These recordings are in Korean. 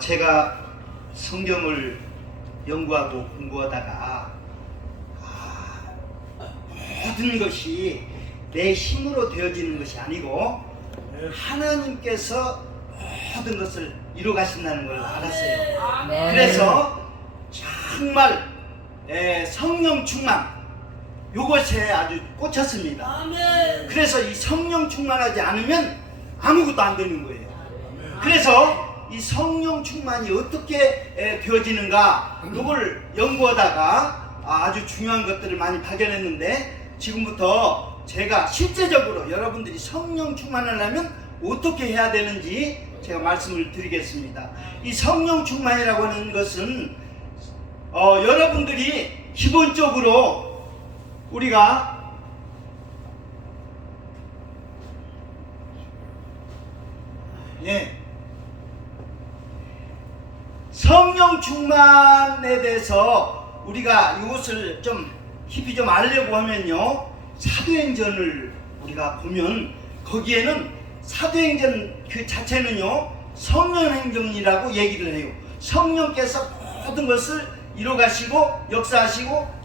제가 성경을 연구하고 공부하다가 모든 것이 내 힘으로 되어지는 것이 아니고 하나님께서 모든 것을 이루어 가신다는 걸 알았어요. 그래서 정말 성령 충만, 요것에 아주 꽂혔습니다. 그래서 이 성령 충만하지 않으면 아무것도 안 되는 거예요. 그래서 이 성령 충만이 어떻게 되어지는가, 이걸 연구하다가 아주 중요한 것들을 많이 발견했는데, 지금부터 제가 실제적으로 여러분들이 성령 충만을 하면 어떻게 해야 되는지 제가 말씀을 드리겠습니다. 이 성령 충만이라고 하는 것은 여러분들이 기본적으로 우리가 성령 충만에 대해서 우리가 이것을 좀 깊이 좀 알려고 하면요, 사도행전을 우리가 보면 거기에는 사도행전 그 자체는요 성령행전이라고 얘기를 해요. 성령께서 모든 것을 이루어가시고 역사하시고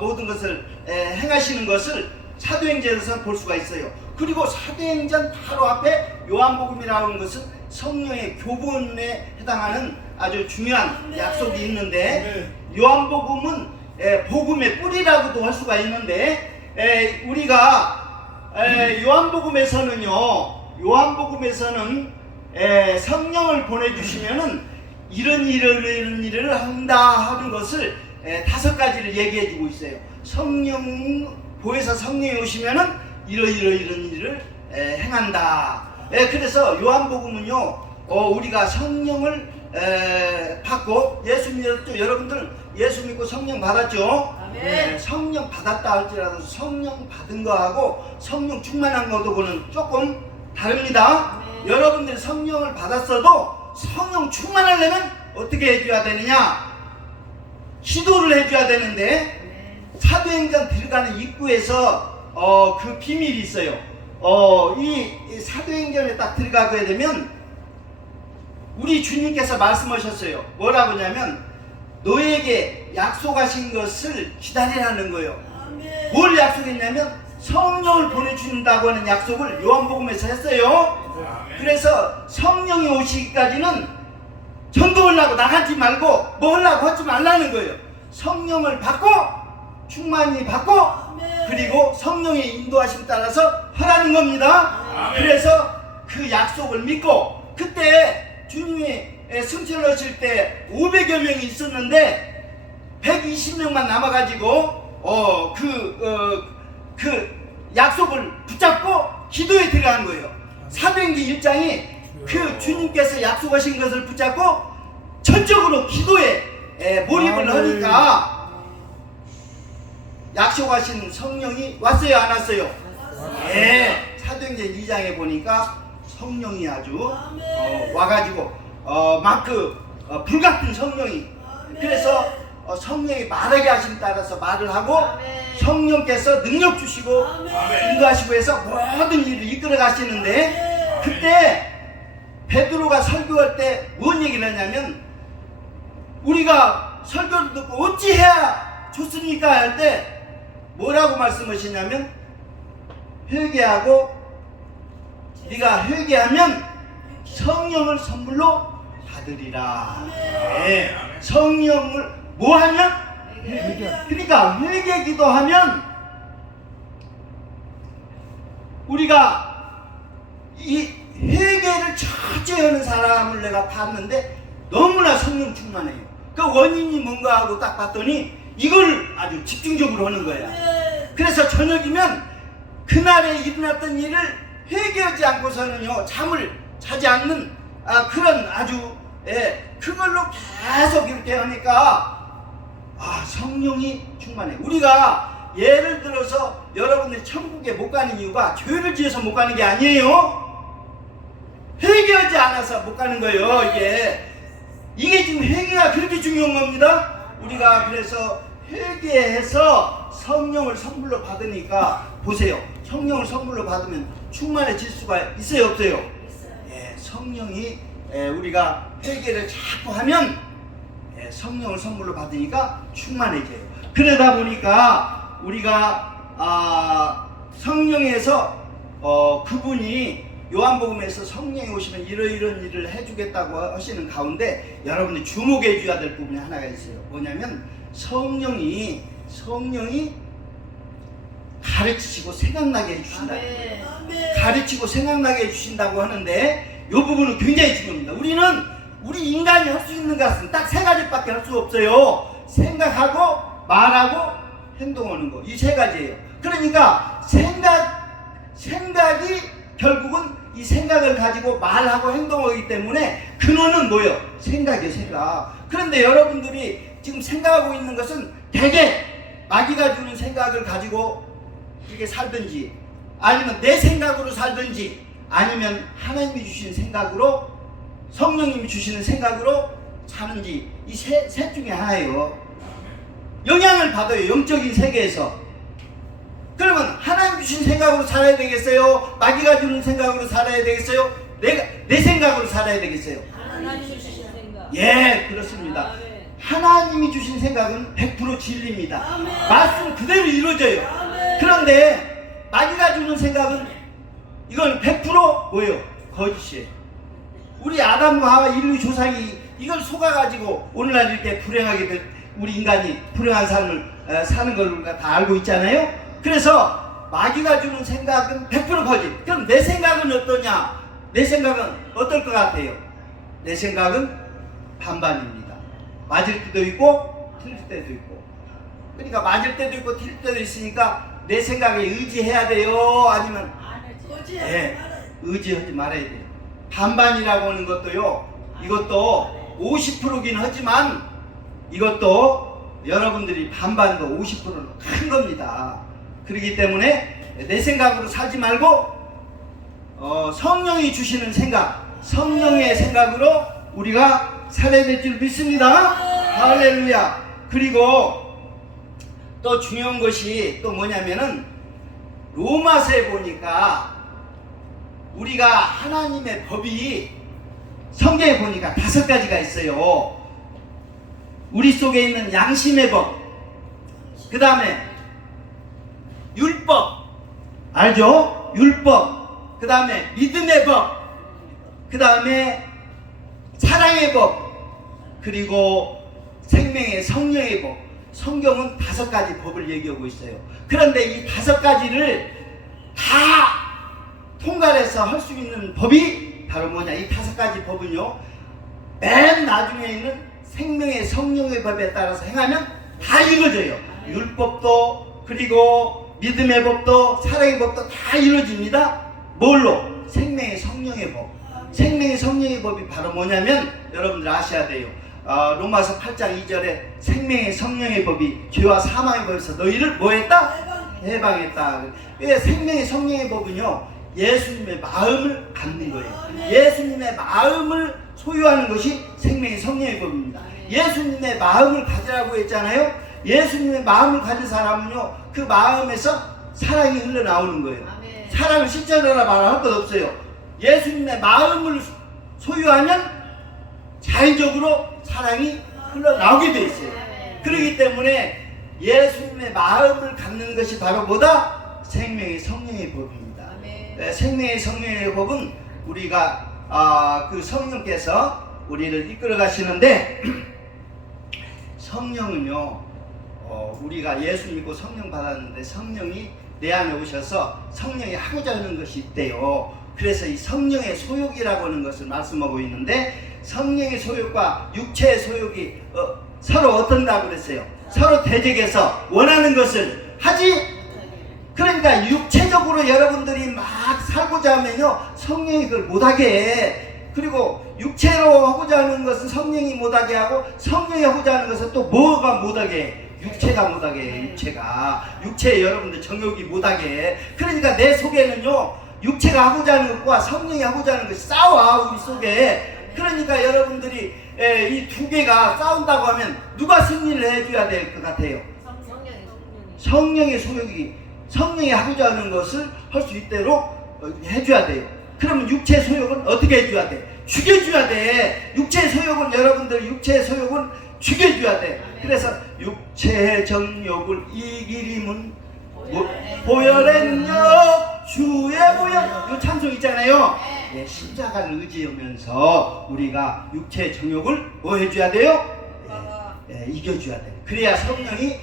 모든 것을 행하시는 것을 사도행전에서 볼 수가 있어요. 그리고 사도행전 바로 앞에 요한복음이라고 하는 것은 성령의 교본에 해당하는 아주 중요한 약속이 있는데, 요한복음은 복음의 뿌리라고도 할 수가 있는데, 우리가 요한복음에서는 성령을 보내주시면은 이런 일을 한다 하는 것을 5가지를 얘기해 주고 있어요. 보혜사 성령이 오시면은 이런 일을 행한다. 그래서 요한복음은요, 우리가 성령을 받고 예수 믿었죠. 여러분들 예수 믿고 성령 받았죠? 성령 받았다 할지라도 성령 받은 거하고 성령 충만한 거하고는 조금 다릅니다. 여러분들이 성령을 받았어도 성령 충만하려면 어떻게 해줘야 되느냐? 기도를 해줘야 되는데, 사도행전 들어가는 입구에서 그 비밀이 있어요. 이 사도행전에 딱 들어가게 되면 우리 주님께서 말씀하셨어요. 뭐라고 하냐면 너에게 약속하신 것을 기다리라는 거예요. 뭘 약속했냐면 성령을 보내준다고 하는 약속을 요한복음에서 했어요. 그래서 성령이 오시기까지는 전도를 하고 나가지 말고 뭐 하려고 하지 말라는 거예요. 성령을 받고 충만히 받고 그리고 성령의 인도하심 따라서 하라는 겁니다. 그래서 그 약속을 믿고, 그때 주님이 승천하실 때 500여 명이 있었는데 120명만 남아가지고 그 약속을 붙잡고 기도에 들어간 거예요. 사도행전 1장이 그 주님께서 약속하신 것을 붙잡고 전적으로 기도에 몰입을 하니까 약속하신 성령이 왔어요, 안 왔어요? 사도행전 2장에 보니까 성령이 아주 와가지고 불같은 성령이, 그래서 성령이 말하게 하심 따라서 말을 하고 성령께서 능력 주시고 인도하시고 해서 모든 일을 이끌어 가시는데, 그때 베드로가 설교할 때 뭔 얘기를 하냐면, 우리가 설교를 듣고 어찌해야 좋습니까 할 때 뭐라고 말씀하시냐면, 회개하고 네가 회개하면 성령을 선물로 받으리라. 성령을 뭐 하면? 그러니까 회개 기도하면, 우리가 이 회개를 철저히 하는 사람을 내가 봤는데 너무나 성령 충만해요. 그 원인이 뭔가 하고 딱 봤더니 이걸 아주 집중적으로 하는 거야. 그래서 저녁이면 그날에 일어났던 일을 회개하지 않고서는요 잠을 자지 않는 그런 아주 그걸로 계속 이렇게 하니까 성령이 충만해. 우리가 예를 들어서 여러분들이 천국에 못 가는 이유가 죄를 지어서 못 가는 게 아니에요. 회개하지 않아서 못 가는 거예요. 이게 지금 회개가 그렇게 중요한 겁니다. 우리가 그래서 회개해서 성령을 선물로 받으니까 보세요. 성령을 선물로 받으면 충만해질 수가 있어요, 없어요? 예, 성령이 우리가 회개를 자꾸 하면 성령을 선물로 받으니까 충만해져요. 그러다 보니까 우리가 성령에서 그분이 요한복음에서 성령이 오시면 이런 일을 해주겠다고 하시는 가운데 여러분이 주목해 줘야 될 부분이 하나가 있어요. 뭐냐면 성령이 가르치시고 생각나게 해주신다. 가르치고 생각나게 해주신다고 하는데 이 부분은 굉장히 중요합니다. 우리 인간이 할 수 있는 것은 딱 세 가지밖에 할 수 없어요. 생각하고 말하고 행동하는 거. 이 세 가지예요. 그러니까 생각이 결국은 이 생각을 가지고 말하고 행동하기 때문에 근원은 뭐예요? 생각이에요, 생각. 그런데 여러분들이 지금 생각하고 있는 것은 대개 마귀가 주는 생각을 가지고 이렇게 살든지 아니면 내 생각으로 살든지 아니면 하나님이 주신 생각으로 성령님이 주시는 생각으로 사는지 이 셋 중에 하나예요. 영향을 받아요, 영적인 세계에서. 그러면 하나님 주신 생각으로 살아야 되겠어요? 마귀가 주는 생각으로 살아야 되겠어요? 내 생각으로 살아야 되겠어요? 하나님 주신 생각. 예, 그렇습니다. 아멘. 하나님이 주신 생각은 100% 진리입니다. 아멘. 말씀 그대로 이루어져요. 아멘. 그런데 마귀가 주는 생각은 이건 100% 뭐예요? 거짓이에요. 우리 아담과 하와 인류 조상이 이걸 속아가지고 오늘날 이렇게 불행하게 된 우리 인간이 불행한 삶을 사는 걸 우리가 다 알고 있잖아요. 그래서 마귀가 주는 생각은 100% 거짓. 그럼 내 생각은 어떠냐? 내 생각은 어떨 것 같아요? 내 생각은 반반입니다. 맞을 때도 있고 틀릴 때도 있고. 그러니까 맞을 때도 있고 틀릴 때도 있으니까 내 생각에 의지해야 돼요? 아니면 의지하지 말아야 돼요. 반반이라고 하는 것도요, 이것도 50%긴 하지만 이것도 여러분들이 반반도 50%는 큰 겁니다. 그렇기 때문에 내 생각으로 살지 말고 성령이 주시는 생각, 성령의 생각으로 우리가 살아야 될 줄 믿습니다. 할렐루야. 그리고 또 중요한 것이 또 뭐냐면은 로마서에 보니까 우리가 하나님의 법이 성경에 보니까 5가지가 있어요. 우리 속에 있는 양심의 법, 그 다음에 율법, 알죠? 율법, 그 다음에 믿음의 법, 그 다음에 사랑의 법, 그리고 생명의 성령의 법. 성경은 5가지 법을 얘기하고 있어요. 그런데 이 5가지를 다 통괄해서 할 수 있는 법이 바로 뭐냐? 이 5가지 법은요, 맨 나중에 있는 생명의 성령의 법에 따라서 행하면 다 이루어져요. 율법도, 그리고 믿음의 법도, 사랑의 법도 다 이루어집니다. 뭘로? 생명의 성령의 법. 생명의 성령의 법이 바로 뭐냐면 여러분들 아셔야 돼요. 로마서 8장 2절에 생명의 성령의 법이 죄와 사망의 법에서 너희를 뭐했다? 해방했다. 왜 생명의 성령의 법은요, 예수님의 마음을 갖는 거예요. 예수님의 마음을 소유하는 것이 생명의 성령의 법입니다. 예수님의 마음을 가지라고 했잖아요. 예수님의 마음을 가진 사람은요, 그 마음에서 사랑이 흘러나오는 거예요. 사랑을 실천하라 말할 것 없어요. 예수님의 마음을 소유하면 자연적으로 사랑이 흘러나오게 돼 있어요. 그렇기 때문에 예수님의 마음을 갖는 것이 바로 뭐다? 생명의 성령의 법입니다. 생명의 성령의 법은 우리가 그 성령께서 우리를 이끌어 가시는데 성령은요, 우리가 예수 믿고 성령 받았는데 성령이 내 안에 오셔서 성령이 하고자 하는 것이 있대요. 그래서 이 성령의 소욕이라고 하는 것을 말씀하고 있는데 성령의 소욕과 육체의 소욕이 서로 어떤다고 그랬어요? 서로 대적해서 원하는 것을 하지. 그러니까 육체적으로 여러분들이 막 살고자 하면요, 성령이 그걸 못하게 해. 그리고 육체로 하고자 하는 것은 성령이 못하게 하고 성령이 하고자 하는 것은 또 뭐가 못하게 해? 육체가 못하게 해. 육체에 여러분들 정욕이 못하게 해. 그러니까 내 속에는요, 육체가 하고자 하는 것과 성령이 하고자 하는 것이 싸워, 우리 속에. 그러니까 여러분들이 이 두 개가 싸운다고 하면 누가 승리를 해줘야 될 것 같아요? 성령의 소욕이 성령이 하고자 하는 것을 할 수 있도록 해줘야 돼요. 그러면 육체 소욕은 어떻게 해줘야 돼? 죽여줘야 돼. 육체 소욕은 여러분들 육체 소욕은 죽여줘야 돼. 그래서 육체의 정욕을 이기림은 보혈의 능력 주의 보혈 이 찬송 있잖아요. 네, 십자가를 의지하면서 우리가 육체의 정욕을 뭐 해줘야 돼요? 이겨줘야 돼. 그래야 성령이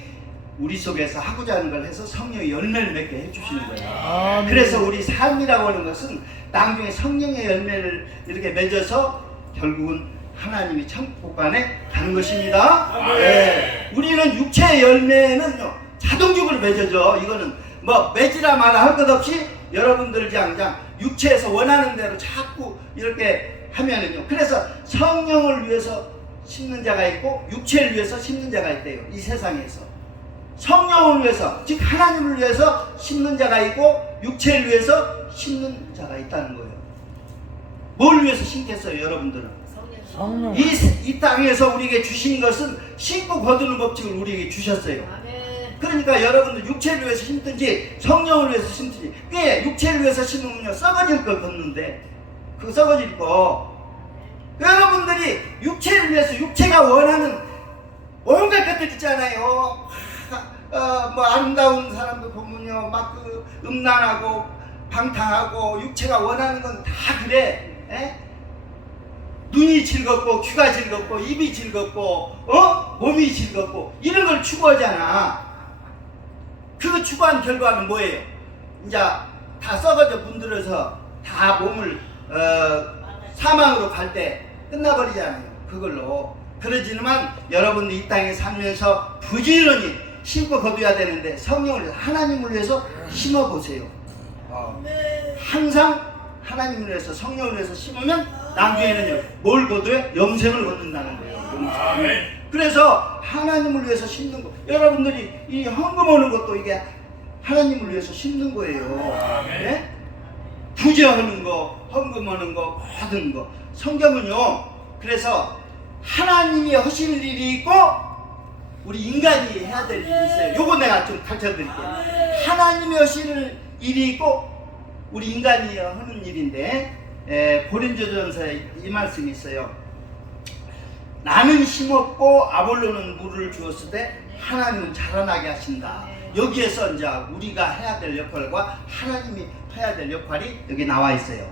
우리 속에서 하고자 하는 걸 해서 성령의 열매를 맺게 해주시는 거예요. 그래서 우리 삶이라고 하는 것은 나중에 성령의 열매를 이렇게 맺어서 결국은 하나님이 천국간에 가는 것입니다. 네. 우리는 육체의 열매는요 자동적으로 맺어져. 이거는 뭐 맺으라 마라 할 것 없이 여러분들 그냥 육체에서 원하는 대로 자꾸 이렇게 하면은요. 그래서 성령을 위해서 심는 자가 있고 육체를 위해서 심는 자가 있대요. 이 세상에서 성령을 위해서 즉 하나님을 위해서 심는 자가 있고 육체를 위해서 심는 자가 있다는 거예요. 뭘 위해서 심겠어요 여러분들은? 성령. 이 땅에서 우리에게 주신 것은 심고 거두는 법칙을 우리에게 주셨어요. 그러니까 여러분들 육체를 위해서 심든지 성령을 위해서 심든지 꽤 육체를 위해서 심으면요 썩어질 걸 걷는데 그 썩어질 거 여러분들이 육체를 위해서 육체가 원하는 온갖 것들 있잖아요. 뭐 아름다운 사람도 보면요 막 그 음란하고 방탕하고 육체가 원하는 건 다 그래. 에? 눈이 즐겁고 귀가 즐겁고 입이 즐겁고 몸이 즐겁고 이런 걸 추구하잖아. 그 추구한 결과는 뭐예요? 이제 다 썩어져 문드러서 다 몸을 사망으로 갈 때 끝나버리잖아요. 그걸로. 그러지만 여러분들 이 땅에 살면서 부지런히 심고 거둬야 되는데 성령을 위해서 하나님을 위해서 심어보세요. 항상 하나님을 위해서 성령을 위해서 심으면 나중에는요 뭘 거둬요? 영생을 거둔다는 거예요. 그래서 하나님을 위해서 심는 거 여러분들이 이 헌금 오는 것도 이게 하나님을 위해서 심는 거예요. 네? 부재하는 거 헌금 오는 거 모든 거 성경은요 그래서 하나님이 하실 일이 있고 우리 인간이 해야 될 일이 있어요. 요거 내가 좀 가르쳐 드릴게요. 하나님이 하실 일이 있고 우리 인간이 하는 일인데 고린도전서에 이 말씀이 있어요. 나는 심었고 아볼로는 물을 주었을 때 하나님은 자라나게 하신다. 여기에서 이제 우리가 해야 될 역할과 하나님이 해야 될 역할이 여기 나와 있어요.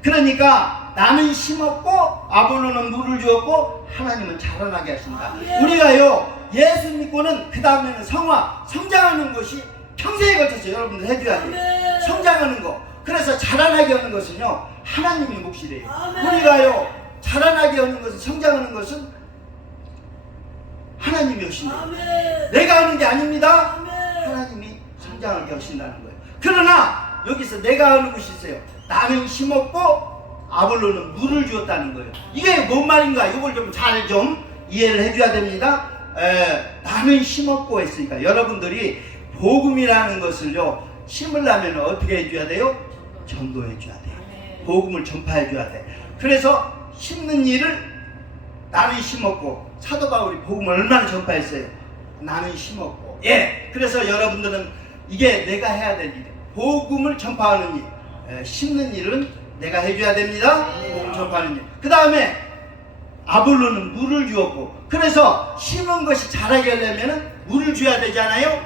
그러니까 나는 심었고 아볼로는 물을 주었고 하나님은 자라나게 하신다. 우리가요 예수 믿고는 그 다음에는 성장하는 것이 평생에 걸쳐서 여러분들 해줘야 돼요. 성장하는 거. 그래서 자라나게 하는 것은요 하나님의 몫이래요. 우리가요 자라나게 하는 것은 성장하는 것은 하나님이 하신대요. 내가 하는 게 아닙니다. 하나님이 성장하게 하신다는 거예요. 그러나 여기서 내가 하는 것이 있어요. 나는 심었고 아볼로는 물을 주었다는 거예요. 이게 뭔 말인가 이걸 좀 잘 좀 이해를 해줘야 됩니다. 나는 심었고 했으니까 여러분들이 복음이라는 것을요 심으려면 어떻게 해줘야 돼요? 전도해줘야 돼요. 복음을 전파해줘야 돼. 그래서 심는 일을 나는 심었고 사도 바울이 복음을 얼마나 전파했어요? 나는 심었고. 그래서 여러분들은 이게 내가 해야 될 일, 복음을 전파하는 일, 심는 일은 내가 해줘야 됩니다. 복음 전파하는 일. 그 다음에 아볼로는 물을 주었고 그래서 심은 것이 자라게 하려면 물을 줘야 되잖아요.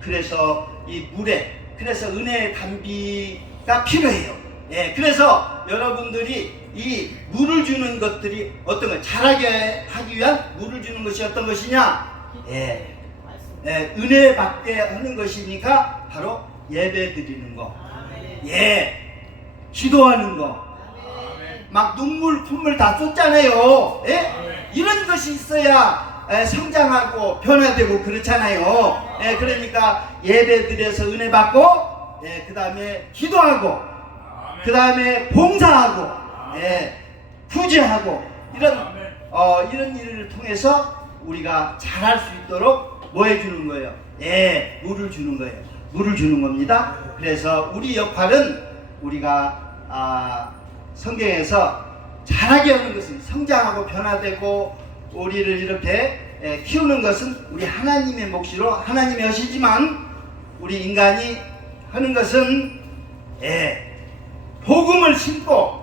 그래서 이 물에 그래서 은혜의 담비가 필요해요. 그래서 여러분들이 이 물을 주는 것들이 어떤 거 자라게 하기 위한 물을 주는 것이 어떤 것이냐? 은혜 받게 하는 것이니까 바로 예배 드리는 거, 기도하는 거, 막 눈물 콧물 다 쏟잖아요. 이런 것이 있어야 성장하고 변화되고 그렇잖아요. 그러니까 예배 드려서 은혜 받고 그 다음에 기도하고 그 다음에 봉사하고 구제하고 이런 일을 통해서 우리가 잘할 수 있도록 뭐 해주는 거예요? 물을 주는 거예요. 물을 주는 겁니다. 그래서 우리 역할은 우리가 성경에서 자라게 하는 것은 성장하고 변화되고 우리를 이렇게 키우는 것은 우리 하나님의 몫이로 하나님이 하시지만 우리 인간이 하는 것은 복음을 심고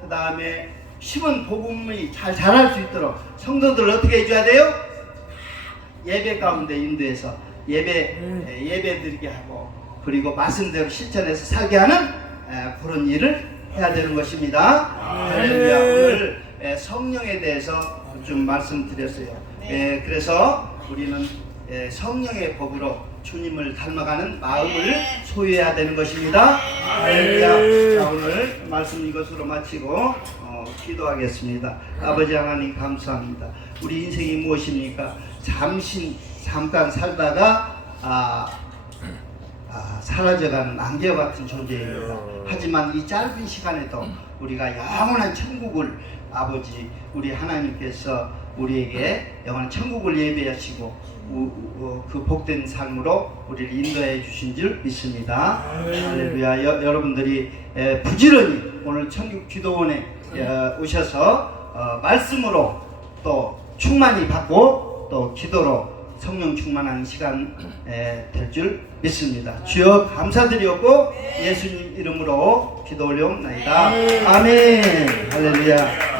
그 다음에 심은 복음이 잘 자랄 수 있도록 성도들 어떻게 해줘야 돼요? 예배 가운데 인도해서 예배 드리게 하고, 그리고 말씀대로 실천해서 살게 하는 그런 일을 해야 되는 것입니다. 할렐루야. 오늘 성령에 대해서 좀 말씀드렸어요. 그래서 우리는 성령의 법으로 주님을 닮아가는 마음을 소유해야 되는 것입니다. 할렐루야. 자, 오늘 말씀 이것으로 마치고 기도하겠습니다. 아버지 하나님 감사합니다. 우리 인생이 무엇입니까? 잠깐 살다가 사라져가는 안개 같은 존재입니다. 하지만 이 짧은 시간에도 우리가 영원한 천국을 아버지 우리 하나님께서 우리에게 영원한 천국을 예배하시고 그 복된 삶으로 우리를 인도해 주신 줄 믿습니다. 할렐루야. 여러분들이 부지런히 오늘 천국 기도원에 오셔서 말씀으로 또 충만히 받고 또 기도로 성령 충만한 시간 될 줄 믿습니다. 주여 감사드리옵고 예수님 이름으로 기도 올려옵나이다. 아멘. 할렐루야.